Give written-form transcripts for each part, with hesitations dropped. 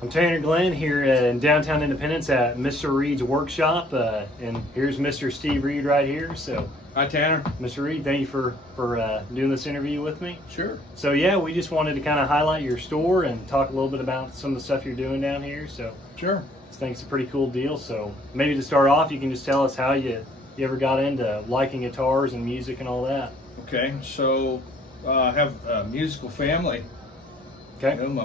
I'm Tanner Glenn here in downtown Independence at Mr. Reid's workshop, and here's Mr. Steve Reid right here. So, Hi, Tanner. Mr. Reid, thank you for doing this interview with me. Sure. So yeah, we just wanted to kind of highlight your store and talk a little bit about some of the stuff you're doing down here. So, Sure. I think it's a pretty cool deal. So maybe to start off, you can just tell us how you ever got into liking guitars and music and all that. Okay, so I have a musical family. Okay. You know, my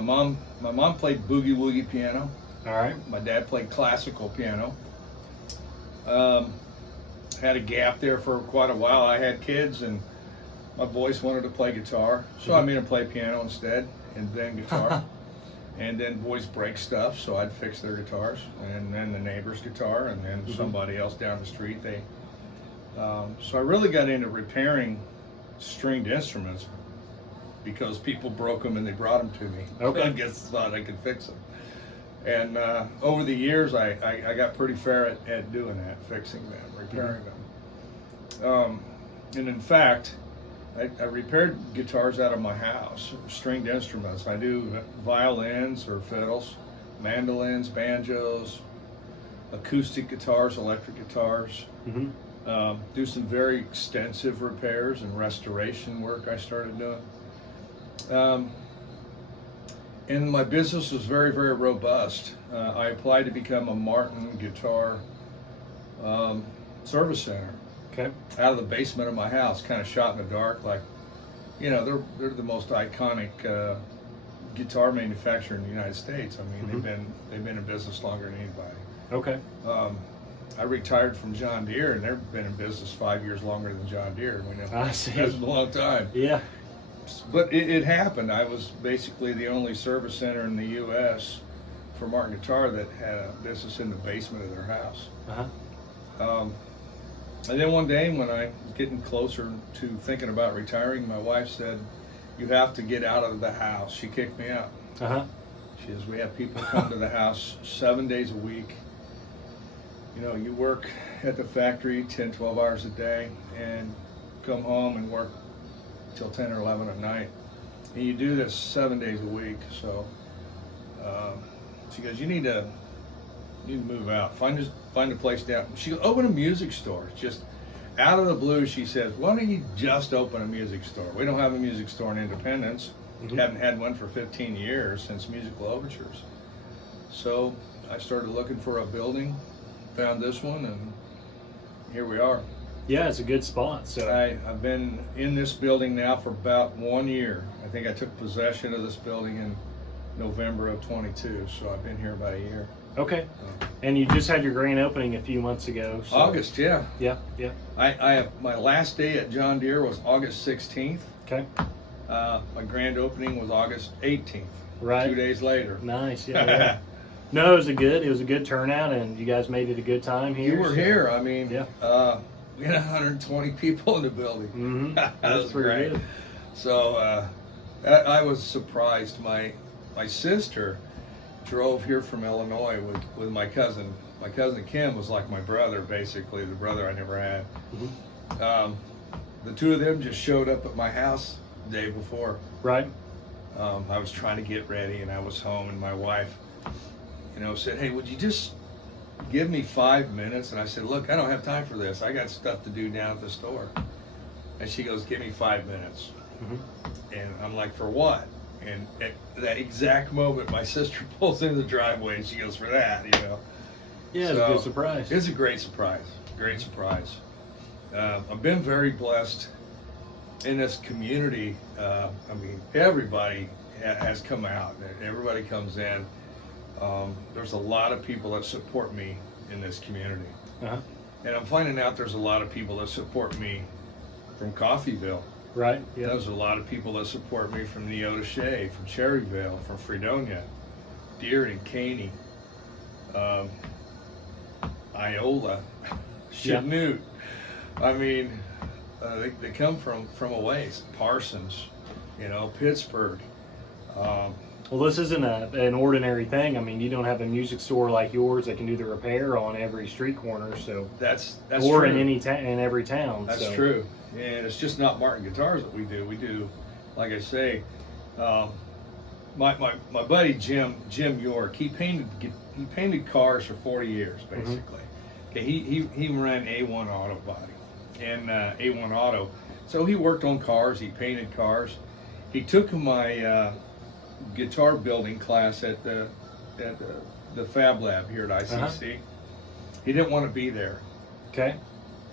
mom played boogie woogie piano. All right. My dad played classical piano. Had a gap there for quite a while. I had kids, and my boys wanted to play guitar, so I made them play piano instead, and then guitar. And then boys break stuff, so I'd fix their guitars, and then the neighbor's guitar, and then somebody else down the street. So I really got into repairing stringed instruments because people broke them and they brought them to me. Okay. I guess thought I could fix them. And over the years, I got pretty fair at doing that, fixing them, repairing them. And in fact, I repaired guitars out of my house, stringed instruments. I do violins or fiddles, mandolins, banjos, acoustic guitars, electric guitars. Do some very extensive repairs and restoration work I started doing. And my business was very, very robust. I applied to become a Martin guitar service center. Okay. Out of the basement of my house, kind of shot in the dark. Like, you know, they're the most iconic guitar manufacturer in the United States. I mean, they've been in business longer than anybody. Okay. I retired from John Deere, and they've been in business 5 years longer than John Deere. We know I see. that's a long time. Yeah. But it happened. I was basically the only service center in the U.S. for Martin Guitar that had a business in the basement of their house. And then one day when I was getting closer to thinking about retiring, my wife said, "You have to get out of the house." She kicked me out. She says, "We have people come to the house 7 days a week. You know, you work at the factory 10, 12 hours a day and come home and work till 10 or 11 at night. And you do this 7 days a week. So she goes, you need to move out. Find a place down." She goes, "Open a music store." Just out of the blue, she says, "Why don't you just open a music store? We don't have a music store in Independence. Haven't had one for 15 years since Musical Overtures." So I started looking for a building, found this one, and here we are. Yeah, it's a good spot. So I've been in this building now for about 1 year. I think I took possession of this building in November of 22, so I've been here about a year. Okay. And you just had your grand opening a few months ago. So. August, yeah. Yeah, yeah. I have my last day at John Deere was August 16th. Okay. My grand opening was August 18th. Right. 2 days later. Nice. Yeah. Yeah. No, it was a good turnout, and you guys made it a good time here. You were here. I mean, yeah. We had 120 people in the building. That was great. Good. So I was surprised. My sister drove here from Illinois with my cousin. My cousin Kim was like my brother, basically, the brother I never had. The two of them just showed up at my house the day before. Right. I was trying to get ready, and I was home, and my wife, said, "Hey, would you just give me 5 minutes?" And I said, "Look, I don't have time for this. I got stuff to do down at the store." And she goes, "Give me 5 minutes." And I'm like, "For what?" And at that exact moment, my sister pulls into the driveway, and she goes, "For that, Yeah, it was a good surprise. It's a great surprise. Great surprise. I've been very blessed in this community. Everybody has come out. Everybody comes in. There's a lot of people that support me in this community. And I'm finding out there's a lot of people that support me from Coffeyville. Right. Yeah. There's a lot of people that support me from Neodesha, from Cherryvale, from Fredonia, Deering, Caney, Iola, Chanute. I mean, they come from a ways. Parsons, Pittsburgh. Well, this isn't an ordinary thing. I mean, you don't have a music store like yours that can do the repair on every street corner. So that's or true. in every town. That's true. And it's just not Martin Guitars that we do. We do, like I say, my buddy Jim York, he painted cars for 40 years basically. Okay, he ran A1 Auto Body and A1 Auto, so he worked on cars, he painted cars. He took my guitar building class at the Fab Lab here at ICC. He didn't want to be there. Okay.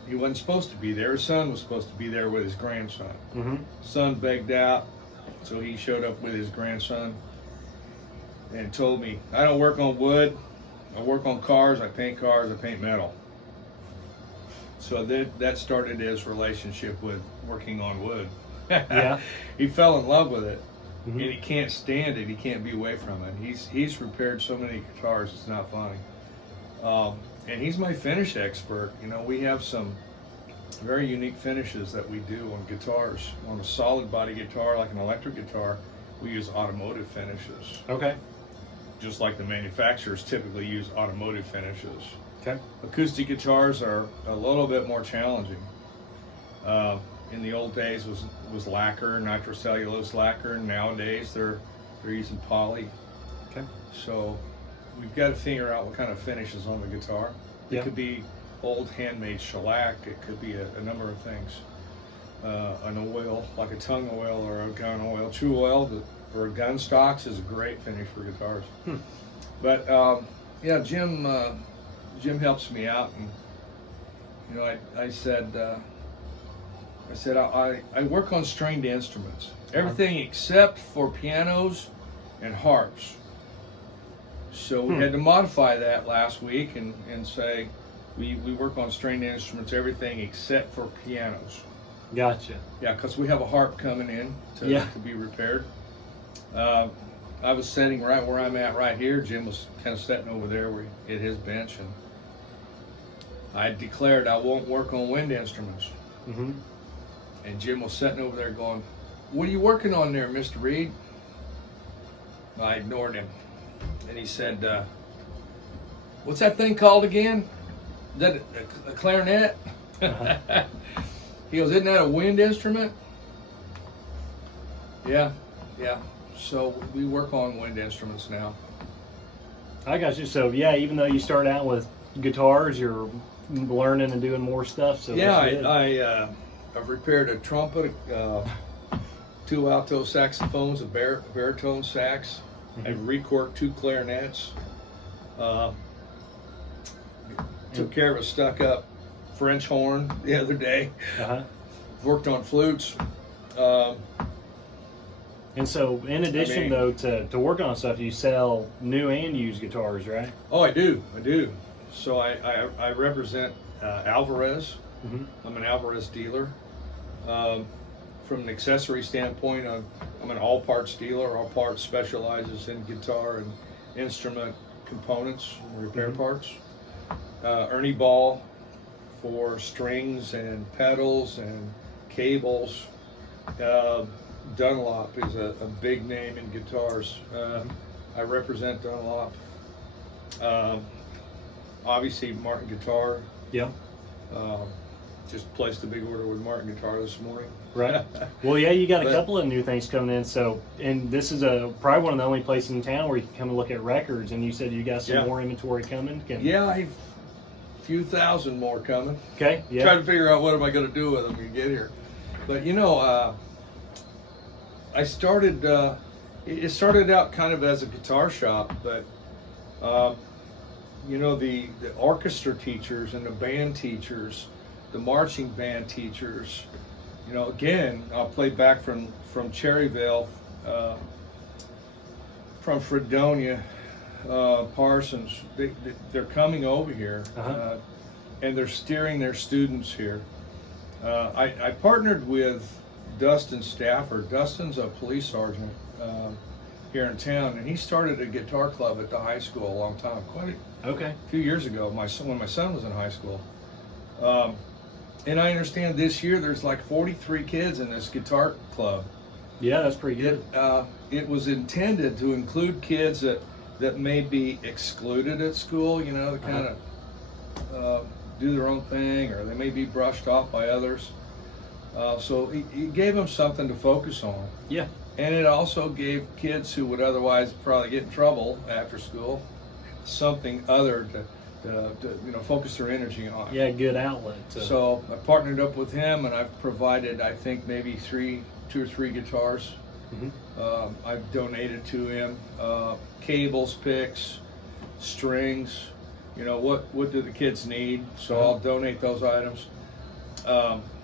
He wasn't supposed to be there. His son was supposed to be there with his grandson. Son begged out, so he showed up with his grandson and told me, I don't work on wood, I work on cars, I paint metal. So that started his relationship with working on wood. Yeah. He fell in love with it, and he can't stand it, he can't be away from it. He's repaired so many guitars, it's not funny. And he's my finish expert. You know, we have some very unique finishes that we do on guitars. On a solid body guitar, like an electric guitar, we use automotive finishes. Okay. Just like the manufacturers typically use automotive finishes. Okay. Acoustic guitars are a little bit more challenging. In the old days was lacquer, nitrocellulose lacquer. Nowadays they're using poly. Okay. So we've got to figure out what kind of finish is on the guitar. It could be old handmade shellac. It could be a number of things. An oil, like a tongue oil or a gun oil. True oil or gun stocks is a great finish for guitars. But yeah, Jim helps me out, and you know, I said I work on stringed instruments, everything except for pianos and harps. So we had to modify that last week and say we work on stringed instruments, everything except for pianos. Gotcha. Yeah, because we have a harp coming in to be repaired. I was sitting right where I'm at right here. Jim was kind of sitting over there where at his bench, and I declared I won't work on wind instruments. And Jim was sitting over there going, "What are you working on there, Mr. Reid?" I ignored him. And he said, "What's that thing called again? Is that a clarinet?" He goes, "Isn't that a wind instrument?" Yeah. So we work on wind instruments now. I got you. So yeah, even though you start out with guitars, you're learning and doing more stuff. So yeah, I've repaired a trumpet, 2 alto saxophones, a baritone sax. I recorked 2 clarinets. Took care of a stuck-up French horn the other day. Worked on flutes. And so, in addition, though, to working on stuff, you sell new and used guitars, right? Oh, I do. So I represent Alvarez. I'm an Alvarez dealer. From an accessory standpoint, I'm an all-parts dealer. All Parts specializes in guitar and instrument components and repair parts. Ernie Ball for strings and pedals and cables. Dunlop is a big name in guitars. I represent Dunlop. Obviously, Martin Guitar. Yeah. Just placed a big order with Martin Guitar this morning. Right. Well, yeah, you got a couple of new things coming in. So, and this is probably one of the only places in town where you can come and look at records. And you said you got some more inventory coming. Yeah, a few thousand more coming. Okay. Yeah. Trying to figure out what am I going to do with them when you get here. But you know, I started. It started out kind of as a guitar shop, but you know, the orchestra teachers and the band teachers, the marching band teachers. You know, again, I'll play back from Cherryvale, from Fredonia, Parsons. They're coming over here, and they're steering their students here. I partnered with Dustin Stafford. Dustin's a police sergeant here in town, and he started a guitar club at the high school a long time, quite a few years ago. When my son was in high school. And I understand this year there's like 43 kids in this guitar club. Yeah, that's pretty good. It was intended to include kids that may be excluded at school, you know, to kind of do their own thing, or they may be brushed off by others. So he gave them something to focus on. Yeah. And it also gave kids who would otherwise probably get in trouble after school something other to focus their energy on. Yeah, good outlet. So I partnered up with him, and I've provided, I think, maybe two or three guitars. I've donated to him cables, picks, strings. What do the kids need? So I'll donate those items.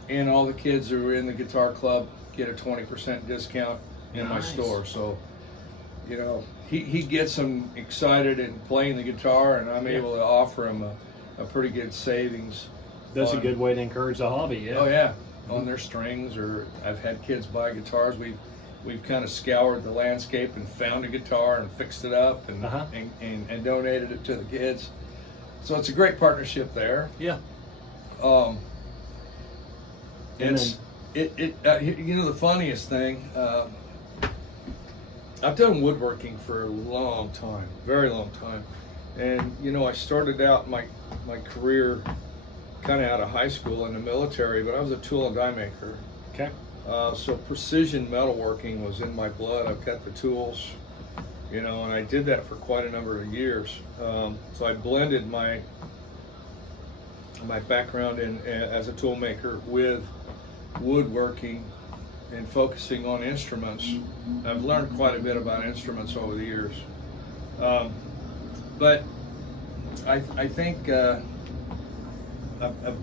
And all the kids who are in the guitar club get a 20% discount in my store. So, he gets them excited and playing the guitar, and I'm able to offer him a pretty good savings. That's a good way to encourage the hobby. Yeah. Oh yeah, on their strings. Or I've had kids buy guitars. We've kind of scoured the landscape and found a guitar and fixed it up and donated it to the kids. So it's a great partnership there. Yeah. The funniest thing, I've done woodworking for a long time, very long time. And, I started out my career kind of out of high school in the military, but I was a tool and die maker. Okay. So precision metalworking was in my blood. I've got the tools, and I did that for quite a number of years. So I blended my background as a tool maker with woodworking and focusing on instruments. I've learned quite a bit about instruments over the years. But I think I've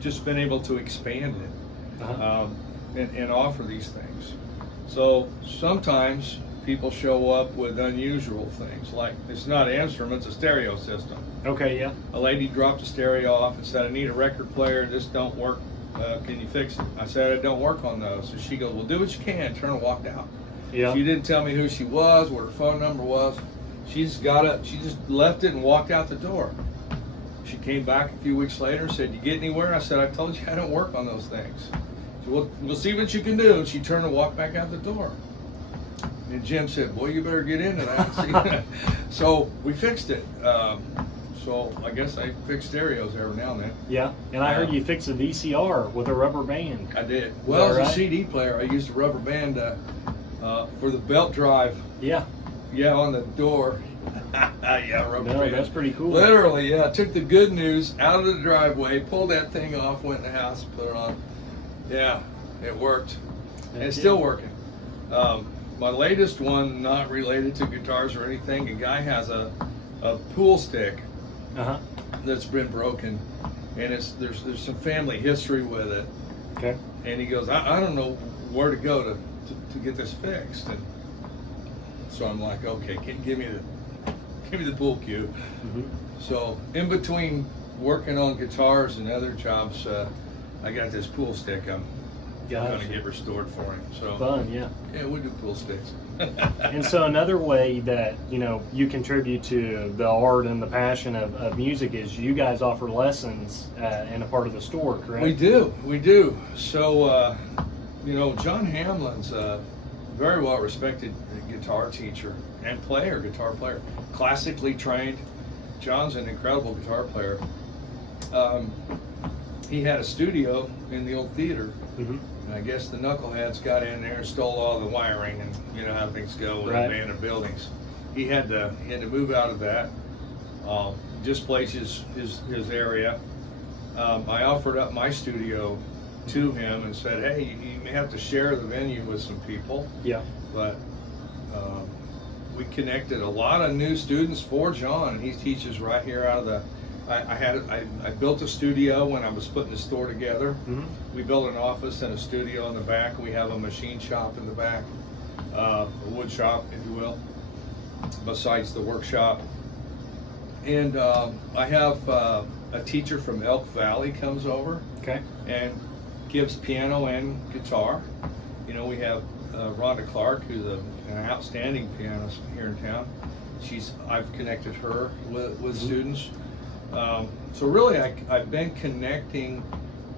just been able to expand it and offer these things. So sometimes people show up with unusual things, like it's not an instrument, it's a stereo system. Okay, yeah. A lady dropped a stereo off and said, I need a record player, this don't work. Can you fix it? I said, I don't work on those. So she goes, well, do what you can. Turned and walked out. Yeah. She didn't tell me who she was, what her phone number was. She just left it and walked out the door. She came back a few weeks later and said, you get anywhere? I said, I told you I don't work on those things. She said, well, we'll see what you can do. And she turned and walked back out the door. And Jim said, boy, you better get into that. So we fixed it. So I guess I fix stereos every now and then. Yeah, and I heard you fix a VCR with a rubber band. I did. Well, as a CD player, I used a rubber band for the belt drive. Yeah. Yeah, on the door. Yeah, rubber band. That's pretty cool. Literally, yeah. Took the good news out of the driveway, pulled that thing off, went in the house, put it on. Yeah, it worked. And it's still working. My latest one, not related to guitars or anything, a guy has a pool stick that's been broken, and there's some family history with it. Okay. And he goes, I don't know where to go to get this fixed. And so I'm like, okay, give me the pool cue. So in between working on guitars and other jobs, I got this pool stick I'm going to get restored for him. So fun, yeah. Yeah, we do pool sticks. And so another way that you contribute to the art and the passion of music is you guys offer lessons in a part of the store, correct? We do. So John Hamlin's a very well respected guitar teacher and guitar player, classically trained. John's an incredible guitar player. He had a studio in the old theater. And I guess the knuckleheads got in there and stole all the wiring, and you know how things go with abandoned buildings. He had to move out of that, displace his area. I offered up my studio to him and said, hey, you may have to share the venue with some people. Yeah. But we connected a lot of new students for John, and he teaches right here out of the. I built a studio when I was putting the store together. We built an office and a studio in the back. We have a machine shop in the back, a wood shop, if you will, besides the workshop. And I have a teacher from Elk Valley comes over and gives piano and guitar. You know, we have Rhonda Clark, who's an outstanding pianist here in town. I've connected her with students. So really, I've been connecting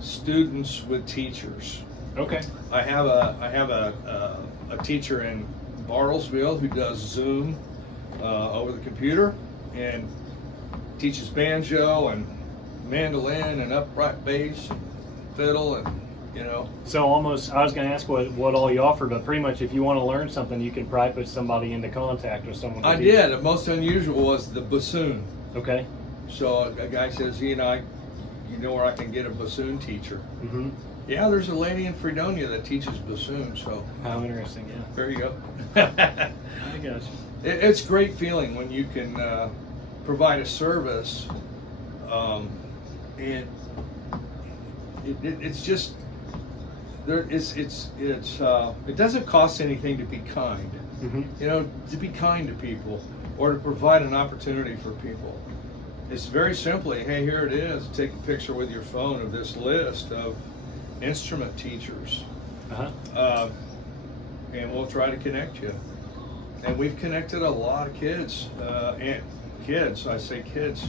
students with teachers. Okay. I have a teacher in Bartlesville who does Zoom over the computer and teaches banjo and mandolin and upright bass and fiddle, and you know. So almost, I was going to ask what all you offer, but pretty much if you want to learn something, you can probably put somebody into contact with someone. I did. The most unusual was the bassoon. Okay. So a guy says, you know where I can get a bassoon teacher? Mm-hmm. Yeah, there's a lady in Fredonia that teaches bassoon. So how interesting, yeah. There you go. I got you. It's a great feeling when you can provide a service, and it's just there. It doesn't cost anything to be kind. Mm-hmm. You know, to be kind to people or to provide an opportunity for people. It's very simply, hey, here it is. Take a picture with your phone of this list of instrument teachers, and we'll try to connect you. And we've connected a lot of kids, I say kids.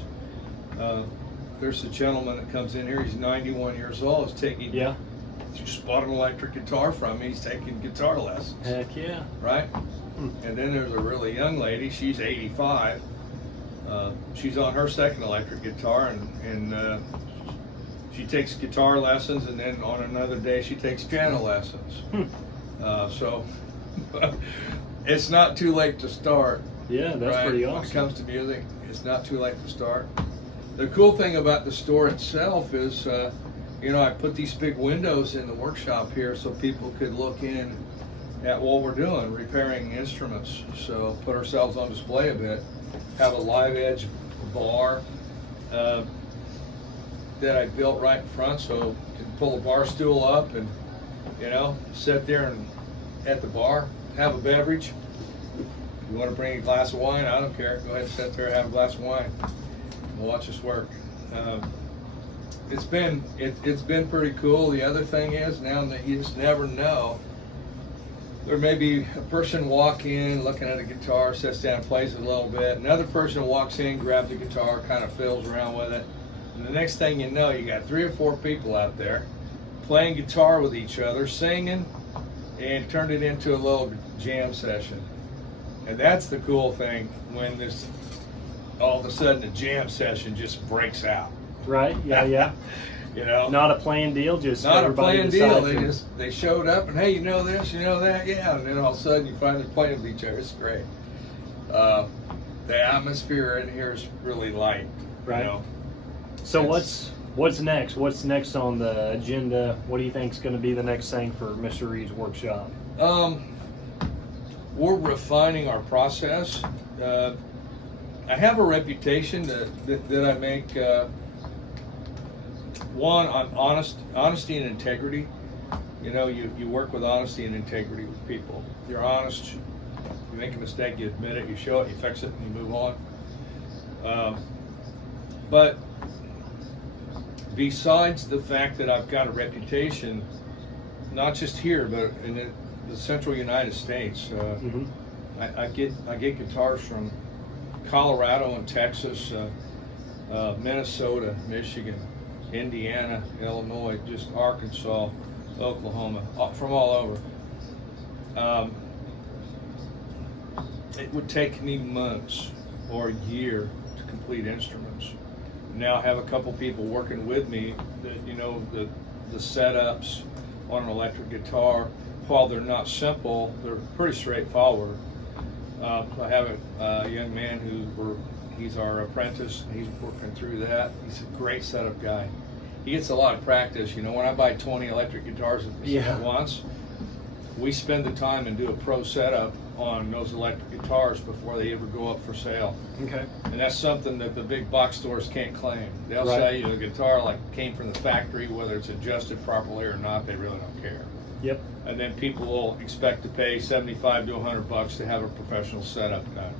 There's a gentleman that comes in here, he's 91 years old, he's taking, just bought an electric guitar from me, he's taking guitar lessons. Heck yeah. Right? And then there's a really young lady, she's 85. She's on her second electric guitar, and she takes guitar lessons, and then on another day she takes piano lessons. So it's not too late to start. Yeah, that's pretty awesome. When it comes to music, it's not too late to start. The cool thing about the store itself is, I put these big windows in the workshop here so people could look in at what we're doing, repairing instruments. So put ourselves on display a bit. Have a live edge bar that I built right in front, so you can pull a bar stool up and sit there and at the bar, have a beverage. If you want to bring a glass of wine, I don't care. Go ahead and sit there and have a glass of wine. We'll watch us work. It's been pretty cool. The other thing is, now that you just never know, there may be a person walk in looking at a guitar, sits down, plays it a little bit. Another person walks in, grabs the guitar, kind of fiddles around with it. And the next thing you know, you got 3 or 4 people out there playing guitar with each other, singing, and turned it into a little jam session. And that's the cool thing, when this all of a sudden a jam session just breaks out. Right, yeah. Not a planned deal, just not a everybody planned deal. decides They showed up and, hey, you know this, you know that, yeah, and then all of a sudden you find they're playing with each other. It's great. The atmosphere in here is really light. Right. So what's next? What's next on the agenda? What do you think is going to be the next thing for Mr. Reid's workshop? We're refining our process. I have a reputation that I make. One, on honesty and integrity. You work with honesty and integrity with people. You're honest. You make a mistake, you admit it, you show it, you fix it, and you move on. But besides the fact that I've got a reputation, not just here, but in the central United States, I get guitars from Colorado and Texas, Minnesota, Michigan, Indiana, Illinois, just Arkansas, Oklahoma, from all over. It would take me months or a year to complete instruments. Now I have a couple people working with me that, the setups on an electric guitar, while they're not simple, they're pretty straightforward. I have a young man he's our apprentice, and he's working through that. He's a great setup guy. He gets a lot of practice. When I buy 20 electric guitars at once, we spend the time and do a pro setup on those electric guitars before they ever go up for sale. Okay. And that's something that the big box stores can't claim. They'll sell you a guitar like came from the factory, whether it's adjusted properly or not, they really don't care. Yep. And then people will expect to pay $75 to $100 to have a professional setup done.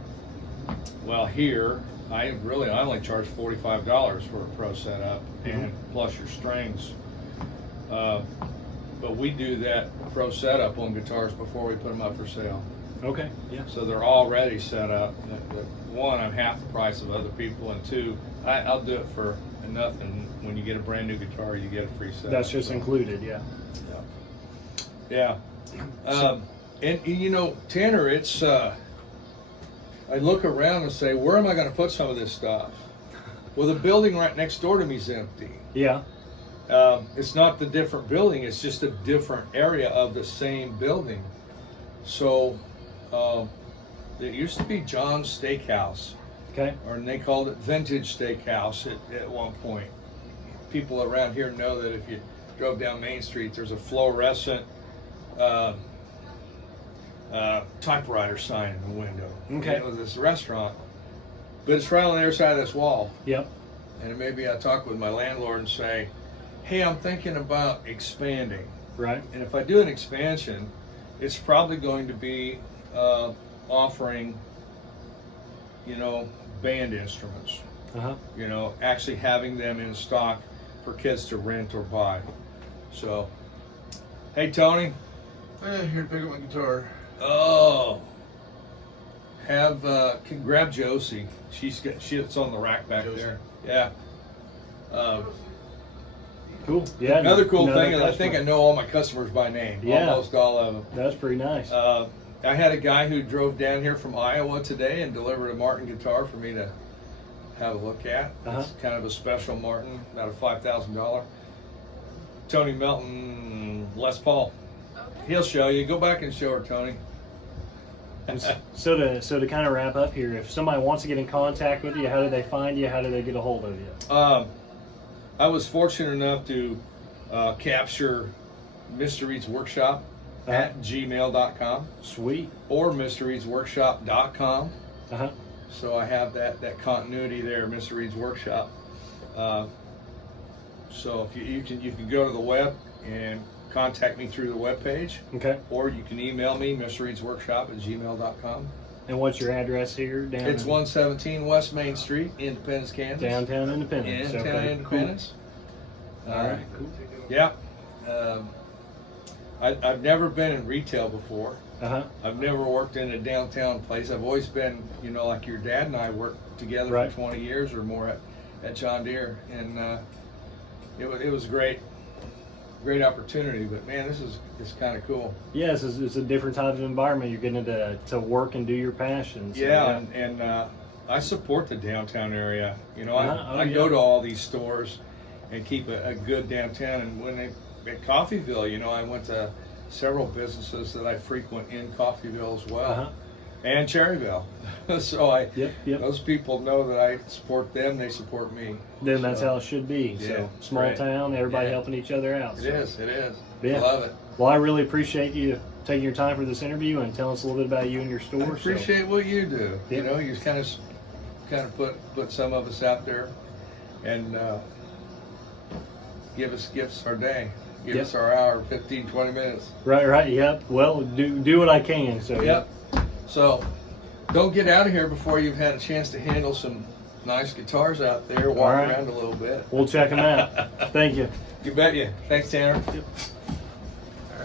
Well, here, I only charge $45 for a pro setup, and plus your strings. But we do that pro setup on guitars before we put them up for sale. Okay, yeah. So they're already set up. One, I'm half the price of other people, and two, I'll do it for nothing. When you get a brand new guitar, you get a free setup. That's just included, yeah. Yeah. And Tanner, it's I look around and say, where am I going to put some of this stuff? Well, the building right next door to me is empty. Yeah. It's not the different building, it's just a different area of the same building. So it used to be John's Steakhouse. Okay. Or they called it Vintage Steakhouse at one point. People around here know that if you drove down Main Street, there's a fluorescent typewriter sign in the window. Okay. It was this restaurant, but it's right on the other side of this wall. Yep. And maybe I talk with my landlord and say, hey, I'm thinking about expanding. Right. And if I do an expansion, it's probably going to be offering, band instruments. Actually having them in stock for kids to rent or buy. So, hey Tony. Hey, here to pick up my guitar. Oh, can grab Josie. It's on the rack back Josie. there. Yeah. Cool. Yeah. Another cool thing is I think I know all my customers by name. Yeah. Almost all of them. That's pretty nice. I had a guy who drove down here from Iowa today and delivered a Martin guitar for me to have a look at. It's kind of a special Martin, about a $5,000. Tony Melton, Les Paul. He'll show you. Go back and show her, Tony. So to kind of wrap up here, if somebody wants to get in contact with you, how do they find you? How do they get a hold of you? I was fortunate enough to capture Mr. Reid's Workshop at gmail.com. Sweet. Or MrReid'sWorkshop.com. So I have that continuity there, Mr. Reid's Workshop. So if you can go to the web and contact me through the web page. Okay. Or you can email me, MrReid'sWorkshop at gmail.com. And what's your address here? It's 117 West Main Street, Independence, Kansas. Downtown Independence. Downtown Independence. Cool. All right. Cool. Yeah. I've never been in retail before. I've never worked in a downtown place. I've always been, like your dad and I worked together for 20 years or more at John Deere, and it was great opportunity. But man, it's kind of cool. Yeah, it's a different type of environment. You're getting to work and do your passions. So, yeah, and I support the downtown area. I go to all these stores and keep a good downtown. And when at Coffeyville, I went to several businesses that I frequent in Coffeyville as well, and Cherryville. So those people know that I support them; they support me. Then that's how it should be. Yeah, so small town, everybody helping each other out. It is. Yeah. I love it. Well, I really appreciate you taking your time for this interview and telling us a little bit about you and your store. I appreciate what you do. Yeah. You kind of put some of us out there, and give us our day. Give us our hour, 15, 20 minutes. Right, yep. Well, do what I can. So yep. So don't get out of here before you've had a chance to handle some nice guitars out there, walk around a little bit. We'll check them out. Thank you. You bet you. Thanks, Tanner. Yep.